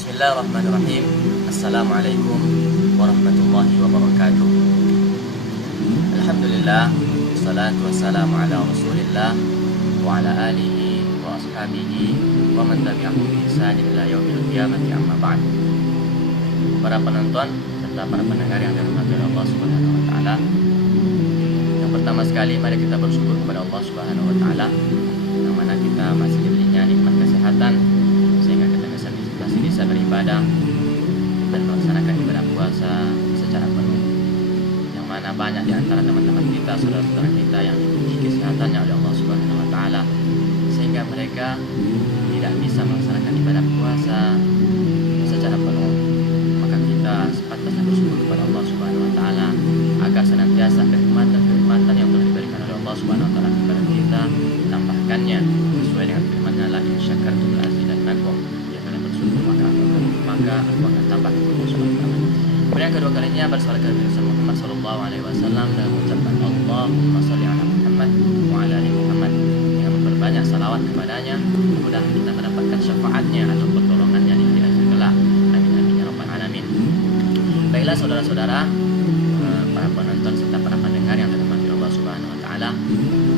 Bismillahirrahmanirrahim. Assalamualaikum warahmatullahi wabarakatuh. Alhamdulillah, wassalatu wassalamu ala rasulillah wa ala alihi wa ashabihi wa man tabi'ahum bi ihsanin ila yaumil qiyamati, amma ba'd. Para penonton serta para pendengar yang dirahmati oleh Allah Subhanahu wa taala, yang pertama sekali mari kita bersyukur kepada Allah Subhanahu wa taala yang mana kita masih diberinya nikmat kesehatan sehingga kita masih bisa beribadah dan melaksanakan ibadah puasa secara penuh, yang mana banyak di antara teman-teman kita, saudara-saudara kita yang diberi kesehatannya oleh Allah Subhanahu wa taala sehingga mereka tidak bisa melaksanakan ibadah puasa secara penuh. Maka kita sepatutnya bersyukur kepada Allah Subhanahu wa taala agar senantiasa kenikmatan yang telah diberikan oleh Allah Subhanahu wa taala kepada kita ditambahkannya sesuai dengan firman-Nya, la in syakartum la azidannakum, maka aku akan tambah kepada Allah. Kemudian kedua kalinya bersalawat kepada Nabi Muhammad sallallahu alaihi wasallam dan mengucapkan Allahumma shalli ala Muhammad wa ala ali Muhammad, dengan memperbanyak salawat kepadanya, mudah-mudahan kita mendapatkan syafaatnya atau pertolongannya di hari akhir kelak. Amin amin ya rabbal alamin. Baiklah saudara-saudara, para penonton serta para pendengar yang dirahmati Allah Subhanahu wa taala,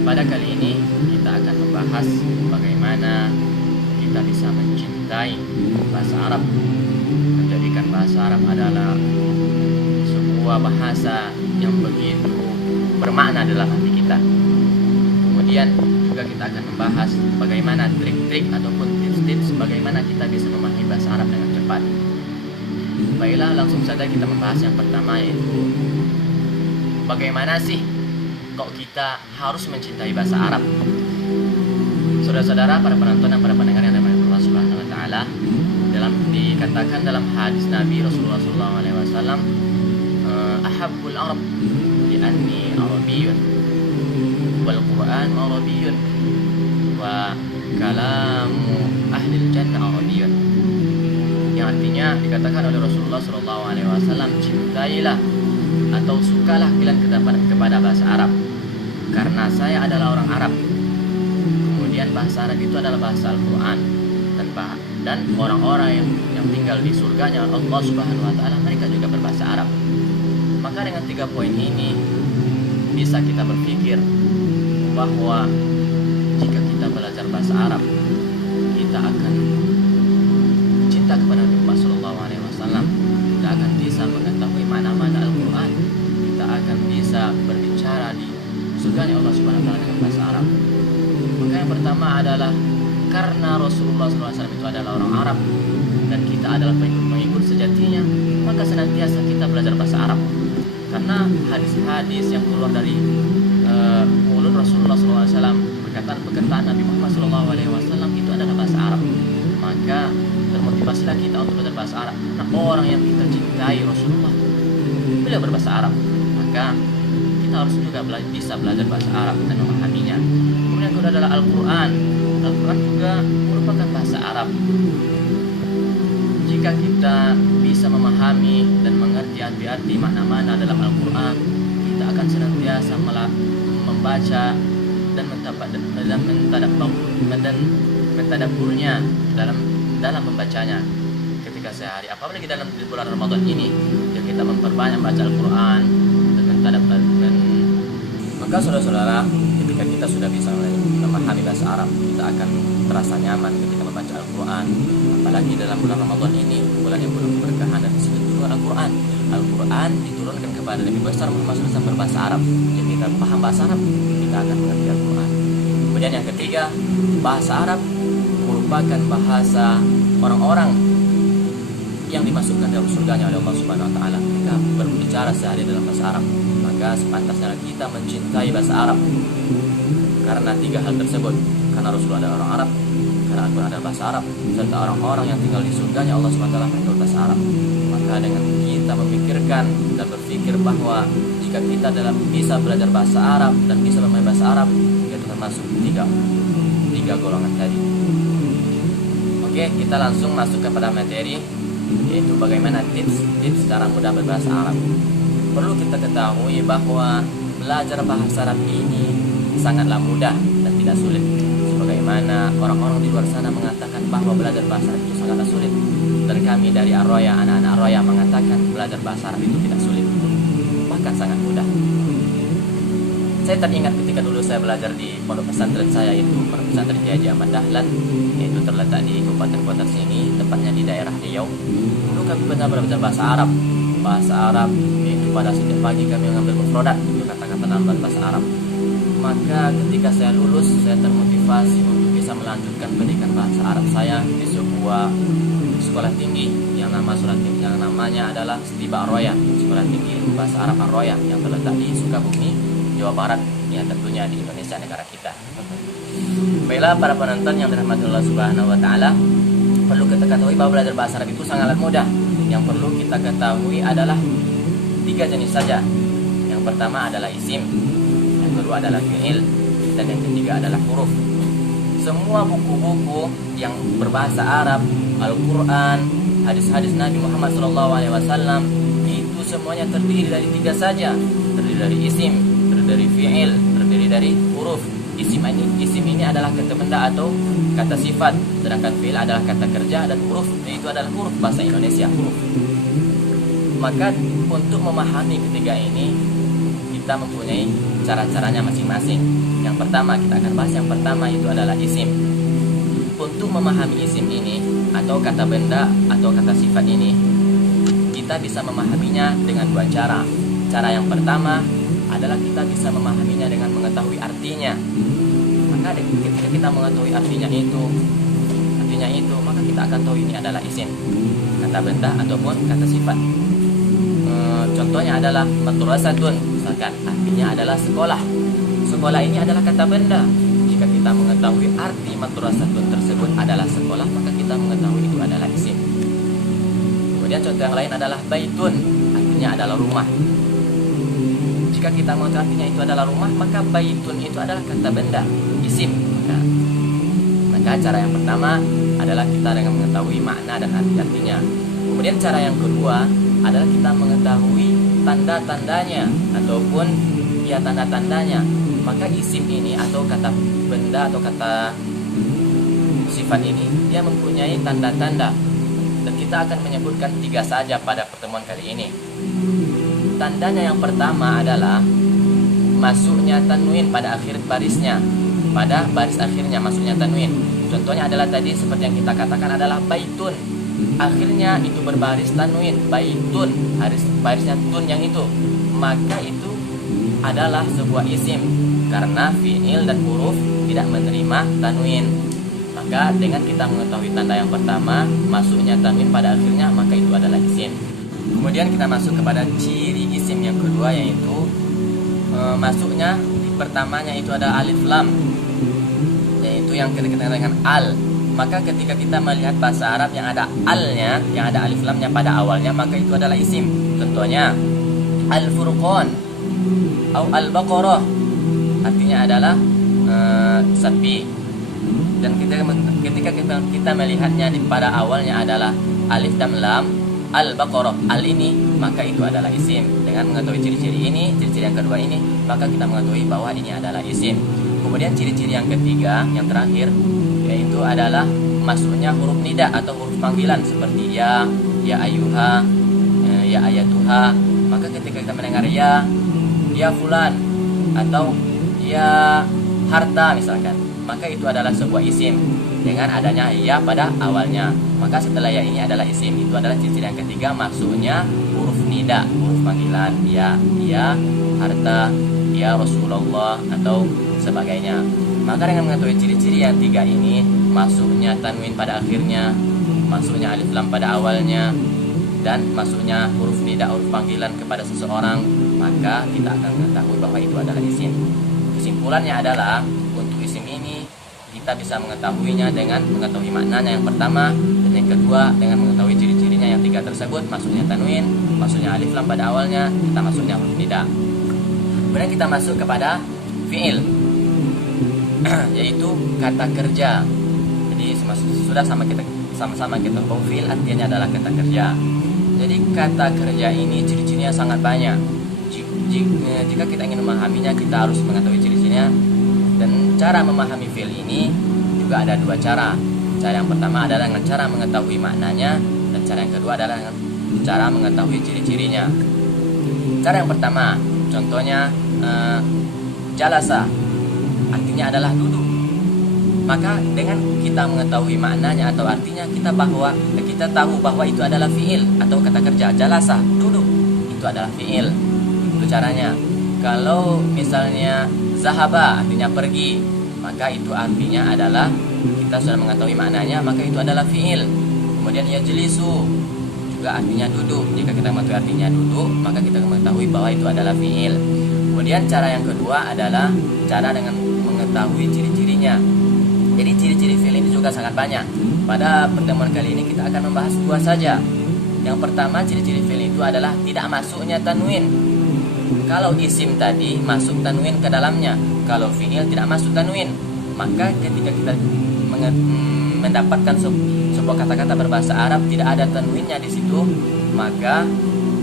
pada kali ini kita akan membahas bagaimana kita bisa mencintai bahasa Arab, menjadikan bahasa Arab adalah sebuah bahasa yang begitu bermakna dalam hati kita. Kemudian juga kita akan membahas bagaimana trik-trik ataupun tips-tips bagaimana kita bisa memahami bahasa Arab dengan cepat. Baiklah, langsung saja kita membahas yang pertama, yaitu bagaimana sih kok kita harus mencintai bahasa Arab. Saudara-saudara, para penonton dan para pendengar yang dirahmati Allah Subhanahu wa taala, dikatakan dalam hadis Nabi Rasulullah sallallahu alaihi wasallam, ahabbul arab li anni arabiyyun wal Qur'an arabiyyun wa kalamu ahli jannah arabiyyun. Yang artinya dikatakan oleh Rasulullah sallallahu alaihi wasallam, cintailah atau sukalah kalian kepada bahasa Arab karena saya adalah orang Arab. Kemudian bahasa Arab itu adalah bahasa Al-Quran, dan orang-orang yang tinggal di surganya Allah Subhanahu wa taala, mereka juga berbahasa Arab. Maka dengan 3 poin ini bisa kita berpikir bahwa jika kita belajar bahasa Arab, kita akan cinta kepada Nabi Muhammad sallallahu alaihi wasallam, kita akan bisa mengetahui mana-mana Al-Quran, kita akan bisa berbicara di surganya Allah Subhanahu wa taala dengan bahasa Arab. Maka yang pertama adalah karena Rasulullah SAW itu adalah orang Arab dan kita adalah pengikut sejatinya, maka senantiasa kita belajar bahasa Arab. Karena hadis-hadis yang keluar dari mulut Rasulullah SAW, perkataan Nabi Muhammad SAW itu adalah bahasa Arab. Maka termotivasilah kita untuk belajar bahasa Arab. Karena orang yang kita cintai Rasulullah, beliau berbahasa Arab, maka kita harus juga bisa belajar bahasa Arab dan memahaminya. Kemudian kedua adalah Al-Quran. Al-Quran juga merupakan bahasa Arab. Jika kita bisa memahami dan mengerti arti-arti makna-makna dalam Al-Quran, kita akan senantiasa membaca dan mentadabburnya dalam membacanya ketika sehari. Apalagi dalam bulan Ramadan ini, ya kita memperbanyak baca Al-Quran dan mentadabur. Maka saudara-saudara, ketika kita sudah bisa memahami bahasa Arab, kita akan terasa nyaman ketika membaca Al-Quran. Apalagi dalam bulan Ramadan ini, bulan yang penuh keberkahan, dan disini turun Al-Quran. Al-Quran diturunkan kepada Nabi besar Muhammad SAW berbahasa Arab. Jadi kita paham bahasa Arab, kita akan mengerti Al-Quran. Kemudian yang ketiga, bahasa Arab merupakan bahasa orang-orang yang dimasukkan dalam surganya oleh Allah Subhanahu wa taala. Mereka berbicara sehari dalam bahasa Arab. Maka sepantasnya kita mencintai bahasa Arab karena 3 hal tersebut: karena Rasulullah adalah orang Arab, karena Al-Quran adalah bahasa Arab, serta orang-orang yang tinggal di surganya Allah SWT mereka berbahasa Arab. Maka dengan kita memikirkan dan berpikir bahwa jika kita bisa belajar bahasa Arab dan bisa memahami bahasa Arab, itu termasuk tiga golongan tadi. Oke, kita langsung masuk kepada materi, yaitu bagaimana tips cara mudah berbahasa Arab. Perlu kita ketahui bahwa belajar bahasa Arab ini sangatlah mudah dan tidak sulit. Sebagaimana orang-orang di luar sana mengatakan bahwa belajar bahasa Arab itu sangatlah sulit. Dan kami dari Ar-Roya, anak-anak Ar-Roya mengatakan belajar bahasa Arab itu tidak sulit, bahkan sangat mudah. Saya teringat ketika dulu saya belajar di pondok pesantren saya, itu pondok pesantren Kiai Haji Ahmad Dahlan, yaitu terletak di Kabupaten Kota sini, tepatnya di daerah Riau. Dulu kami pernah belajar bahasa Arab. Bahasa Arab yaitu pada setiap pagi kami mengambil mufradat, itu kata-kata dalam bahasa Arab. Maka ketika saya lulus, saya termotivasi untuk bisa melanjutkan pendidikan bahasa Arab saya di sebuah sekolah tinggi yang namanya adalah Stiba Ar-Roya, sekolah tinggi bahasa Arab Ar-Roya yang terletak di Sukabumi, Jawa Barat, yang tentunya di Indonesia, negara kita. Baiklah para penonton yang dirahmati Allah Subhanahu wa taala, perlu kita ketahui bahwa belajar bahasa Arab itu sangatlah mudah. Yang perlu kita ketahui adalah 3 jenis saja. Yang pertama adalah isim, yang kedua adalah fi'il, dan yang ketiga adalah huruf. Semua buku-buku yang berbahasa Arab, Al-Quran, hadis-hadis Nabi Muhammad SAW, itu semuanya terdiri dari 3 saja. Terdiri dari isim, terdiri dari fi'il, terdiri dari huruf. Isim ini adalah kata benda atau kata sifat, sedangkan fi'il adalah kata kerja, dan huruf itu adalah huruf bahasa Indonesia, huruf. Maka untuk memahami ketiga ini, kita mempunyai cara-caranya masing-masing. Yang pertama, kita akan bahas yang pertama, itu adalah isim. Untuk memahami isim ini atau kata benda atau kata sifat ini, kita bisa memahaminya dengan 2 cara. Cara yang pertama adalah kita bisa memahaminya dengan mengetahui artinya. Maka ketika kita mengetahui artinya itu, maka kita akan tahu ini adalah isim, kata benda ataupun kata sifat. Contohnya adalah madrasatun, misalkan artinya adalah sekolah. Sekolah ini adalah kata benda. Jika kita mengetahui arti madrasatun tersebut adalah sekolah, maka kita mengetahui itu adalah isim. Kemudian contoh yang lain adalah baitun, artinya adalah rumah. Jika kita mengetahui artinya itu adalah rumah, maka baitun itu adalah kata benda, isim. Maka cara yang pertama adalah kita dengan mengetahui makna dan arti-artinya. Kemudian cara yang kedua adalah kita mengetahui tanda-tandanya ataupun tanda-tandanya. Maka isim ini atau kata benda atau kata sifat ini, dia mempunyai tanda-tanda, dan kita akan menyebutkan 3 saja pada pertemuan kali ini. Tandanya yang pertama adalah masuknya tanwin pada akhir barisnya, pada baris akhirnya masuknya tanwin. Contohnya adalah tadi seperti yang kita katakan adalah baitun, akhirnya itu berbaris tanwin, baitun, barisnya tun yang itu, maka itu adalah sebuah isim karena fi'il dan huruf tidak menerima tanwin. Maka dengan kita mengetahui tanda yang pertama, masuknya tanwin pada akhirnya, maka itu adalah isim. Kemudian kita masuk kepada ciri isim yang kedua, yaitu masuknya di pertamanya itu ada alif lam, yaitu yang kita kenal dengan al. Maka ketika kita melihat bahasa Arab yang ada alnya, yang ada alif lamnya pada awalnya, maka itu adalah isim. Contohnya al-furqan atau al-baqarah, artinya adalah sapi. Dan ketika kita melihatnya pada awalnya adalah alif dan lam, al-baqarah, al ini, maka itu adalah isim. Dengan mengetahui ciri-ciri ini, ciri-ciri yang kedua ini, maka kita mengetahui bahwa ini adalah isim. Kemudian ciri-ciri yang ketiga, yang terakhir, yaitu adalah masuknya huruf nida atau huruf panggilan seperti ya ayuha, ya ayatuha. Maka ketika kita mendengar ya fulan atau ya harta misalkan, maka itu adalah sebuah isim dengan adanya ya pada awalnya. Maka setelah ya ini adalah isim. Itu adalah ciri-ciri yang ketiga, masuknya huruf nida, huruf panggilan, ya harta, ya Rasulullah atau sebagainya. Maka dengan mengetahui ciri-ciri yang 3 ini, masuknya tanwin pada akhirnya, masuknya alif lam pada awalnya, dan masuknya huruf nida, huruf panggilan kepada seseorang, maka kita akan mengetahui bahwa itu adalah isim. Kesimpulannya adalah untuk isim ini kita bisa mengetahuinya dengan mengetahui maknanya yang pertama, dan yang kedua dengan mengetahui ciri-cirinya yang 3 tersebut, masuknya tanwin, masuknya alif lam pada awalnya, kita masuknya huruf nida. Kemudian kita masuk kepada fi'il, yaitu kata kerja. Jadi sudah sama-sama kita tahu fi'il artinya adalah kata kerja. Jadi kata kerja ini ciri-cirinya sangat banyak. Jika kita ingin memahaminya, kita harus mengetahui ciri-cirinya. Dan cara memahami fi'il ini juga ada 2 cara. Cara yang pertama adalah dengan cara mengetahui maknanya, Dan cara yang kedua adalah dengan cara mengetahui ciri-cirinya. Cara yang pertama, contohnya jalasa, artinya adalah duduk. Maka dengan kita mengetahui maknanya atau artinya, kita tahu bahwa itu adalah fiil atau kata kerja. Jalasa, duduk, itu adalah fiil. Itu caranya. Kalau misalnya zahaba, artinya pergi, maka itu artinya adalah, kita sudah mengetahui maknanya, maka itu adalah fiil. Kemudian yajlisu, juga artinya duduk. Jika kita mengetahui artinya duduk, maka kita mengetahui bahwa itu adalah fiil. Kemudian cara yang kedua adalah cara dengan mengetahui ciri-cirinya. Jadi ciri-ciri fiil ini juga sangat banyak. Pada pertemuan kali ini kita akan membahas dua saja. Yang pertama, ciri-ciri fiil itu adalah tidak masuknya tanwin. Kalau isim tadi masuk tanwin ke dalamnya, kalau fiil tidak masuk tanwin, maka ketika kita mendapatkan sebuah kata-kata berbahasa Arab tidak ada tanwinnya di situ, maka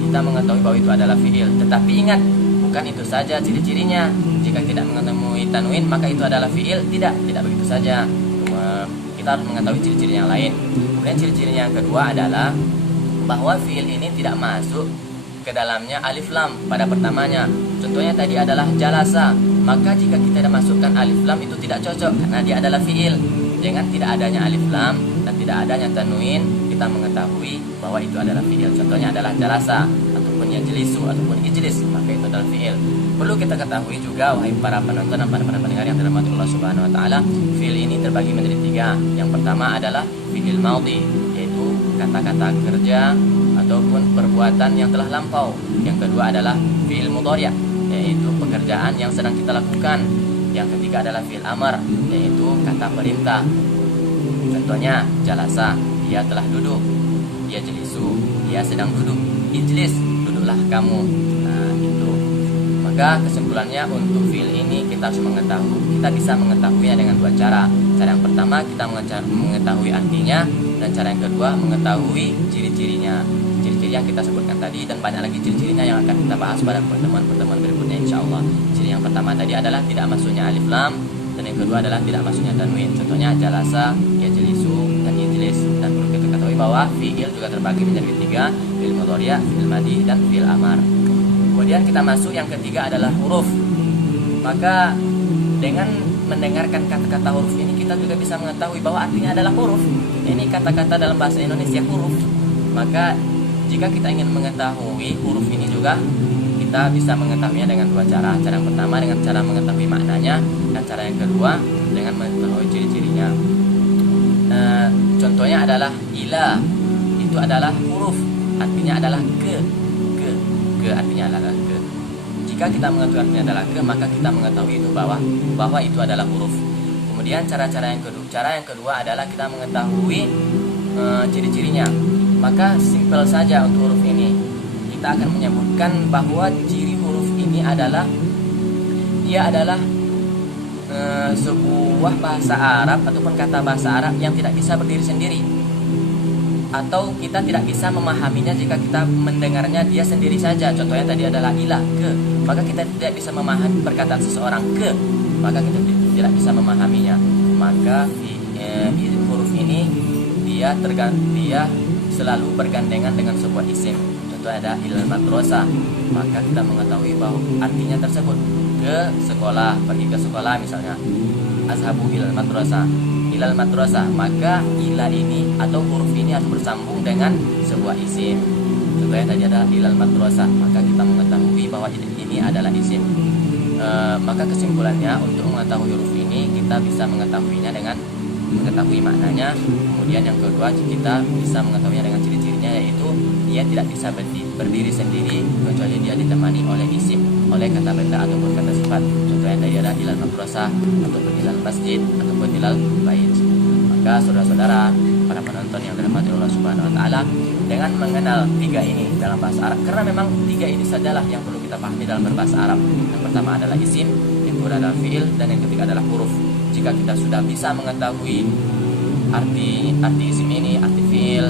kita mengetahui bahwa itu adalah fiil. Tetapi ingat, bukan itu saja ciri-cirinya. Jika tidak menemui tanwin, maka itu adalah fiil. Tidak begitu saja. Kita harus mengetahui ciri-ciri yang lain. Kemudian ciri-cirinya yang kedua adalah bahwa fiil ini tidak masuk ke dalamnya alif lam pada pertamanya. Contohnya tadi adalah jalasa. Maka jika kita masukkan alif lam, itu tidak cocok karena dia adalah fiil. Dengan tidak adanya alif lam dan tidak adanya tanwin, kita mengetahui bahwa itu adalah fiil. Contohnya adalah jalasa ataupun yajlisu ataupun ijlis, maka itu adalah fiil. Perlu kita ketahui juga, wahai para penonton dan para pendengar yang dirahmati Allah Subhanahu wa taala, fiil ini terbagi menjadi tiga. Yang pertama adalah fiil madhi, yaitu kata-kata kerja ataupun perbuatan yang telah lampau. Yang kedua adalah fiil mudhari', yaitu pekerjaan yang sedang kita lakukan. Yang ketiga adalah fiil amar, yaitu kata perintah. Contohnya jalasa, dia telah duduk. Yajlisu, dia sedang duduk. Ijlis, duduklah kamu. Nah, itu. Maka kesimpulannya, untuk fiil ini kita harus kita bisa mengetahuinya dengan dua cara. Cara yang pertama, kita mengetahui artinya, dan cara yang kedua mengetahui ciri-cirinya. Ciri-ciri yang kita sebutkan tadi, dan banyak lagi ciri-cirinya yang akan kita bahas pada pertemuan-pertemuan berikutnya insyaallah. Ciri yang pertama tadi adalah tidak masuknya alif lam, dan yang kedua adalah tidak masuknya tanwin. Contohnya jalasa, yajlisu, dan yajlis. Dan perlu kita ketahui bahwa fiil juga terbagi menjadi tiga: fiil mudhari', fiil madhi, dan fiil amar. Kemudian kita masuk yang ketiga adalah huruf. Maka dengan mendengarkan kata-kata huruf ini, kita juga bisa mengetahui bahwa artinya adalah huruf. Ini kata-kata dalam bahasa Indonesia huruf. Maka jika kita ingin mengetahui huruf ini juga, kita bisa mengetahuinya dengan dua cara. Cara yang pertama dengan cara mengetahui maknanya, dan cara yang kedua dengan mengetahui ciri-cirinya. Contohnya adalah ila, itu adalah huruf, artinya adalah ke artinya adalah ke. Jika kita mengetahui artinya adalah ke, maka kita mengetahui itu bahwa itu adalah huruf. Kemudian cara yang kedua adalah kita mengetahui ciri-cirinya. Maka simpel saja untuk huruf ini. Kita akan menyebutkan bahwa ciri huruf ini adalah sebuah bahasa Arab ataupun kata bahasa Arab yang tidak bisa berdiri sendiri, atau kita tidak bisa memahaminya jika kita mendengarnya dia sendiri saja. Contohnya tadi adalah ilah, ke. Maka kita tidak bisa memahami perkataan seseorang ke, maka kita tidak bisa memahaminya. Maka huruf ini dia selalu bergandengan dengan sebuah isim. Contohnya ada ilal madrasah, maka kita mengetahui bahwa artinya tersebut ke sekolah, pergi ke sekolah misalnya. Azhabu ilal madrasah, maka ila ini atau huruf ini harus bersambung dengan sebuah isim. Contohnya tadi ada ilal madrasah, maka kita mengetahui bahwa ini adalah isim. Maka kesimpulannya, untuk mengetahui huruf ini kita bisa mengetahuinya dengan mengetahui maknanya. Kemudian yang kedua, kita bisa mengetahuinya dengan ciri-cirinya, yaitu dia tidak bisa berdiri sendiri kecuali dia ditemani oleh isim, oleh kata benda ataupun kata sifat. Contohnya tadi ada ilal madrasah ataupun ilal masjid ataupun ilal bait. Maka saudara-saudara, para penonton yang dirahmati Allah Subhanahu wa taala, dengan mengenal tiga ini dalam bahasa Arab, karena memang tiga ini sajalah yang perlu kita pahami dalam berbahasa Arab. Yang pertama adalah isim, yang kedua adalah fiil, dan yang ketiga adalah huruf. Jika kita sudah bisa mengetahui arti isim ini, arti fiil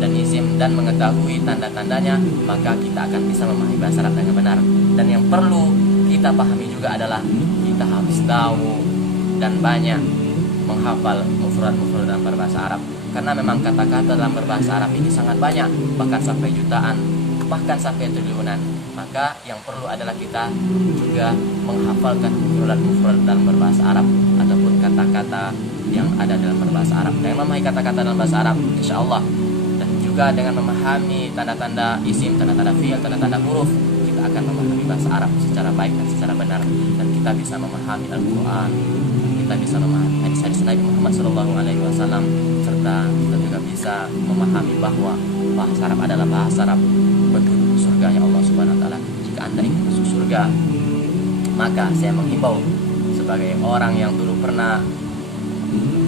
dan isim, dan mengetahui tanda-tandanya, maka kita akan bisa memahami bahasa Arab dengan benar. Dan yang perlu kita pahami juga adalah kita harus tahu dan banyak menghafal mufrad dalam berbahasa Arab. karena memang kata-kata dalam berbahasa Arab ini sangat banyak, bahkan sampai jutaan, bahkan sampai triliunan. Maka yang perlu adalah kita juga menghafalkan mufradat dalam berbahasa Arab ataupun kata-kata yang ada dalam berbahasa Arab. Dengan memahami kata-kata dalam bahasa Arab, insya Allah, dan juga dengan memahami tanda-tanda isim, tanda-tanda fi'il, tanda-tanda huruf, kita akan memahami bahasa Arab secara baik dan secara benar, dan kita bisa memahami Al-Quran, kita bisa memahami hadis-hadis Nabi Muhammad SAW, serta kita juga bisa memahami bahwa bahasa Arab adalah bahasa Arab penduduk surganya Allah Subhanahu Wa Taala. Jika Anda ingin masuk surga, maka saya menghimbau sebagai orang yang dulu pernah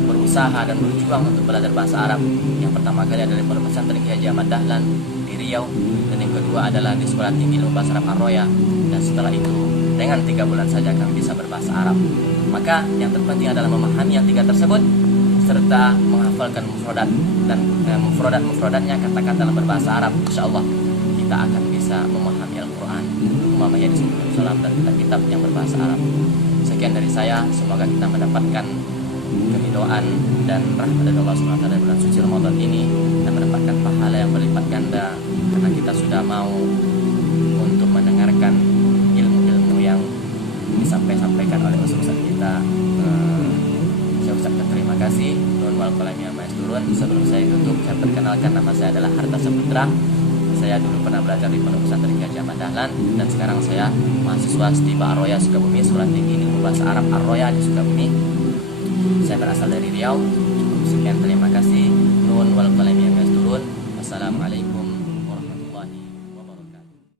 berusaha dan berjuang untuk belajar bahasa Arab. Yang pertama kali adalah di Pondok Pesantren Kiai Haji Ahmad Dahlan di Riau, dan yang kedua adalah di Sekolah Tinggi Ilmu Bahasa Arab Ar-Roya. Dan setelah itu dengan 3 bulan saja kami bisa berbahasa Arab. Maka yang terpenting adalah memahami yang 3 tersebut serta menghafalkan mufradat dan mufradatnya kata-kata dalam berbahasa Arab. Insya Allah kita akan bisa memahami Al-Quran, memahami hadis Rasulullah SAW dan kitab-kitab yang berbahasa Arab. Sekian dari saya, semoga kita mendapatkan keridhaan dan rahmat dari Allah Subhanahu wa taala bulan suci Ramadan ini, dan mendapatkan pahala yang berlipat ganda karena kita sudah mau untuk mendengarkan ilmu-ilmu yang disampaikan oleh ustaz kita. Saya ucapkan terima kasih. Nuhun wal qalam ya maesturun. Sebelum saya tutup, saya perkenalkan, nama saya adalah Harta Saputra. Saya dulu pernah belajar di Pondok Pesantren Kiai Haji Ahmad Dahlan, dan sekarang saya mahasiswa Setiba Ar-Roya Sukabumi, Sekolah Tinggi Ilmu Bahasa Arab Ar-Roya di Sukabumi. Saya berasal dari Riau. Sekian, terima kasih. Nuhun wal qalam ya maesturun. Wassalamualaikum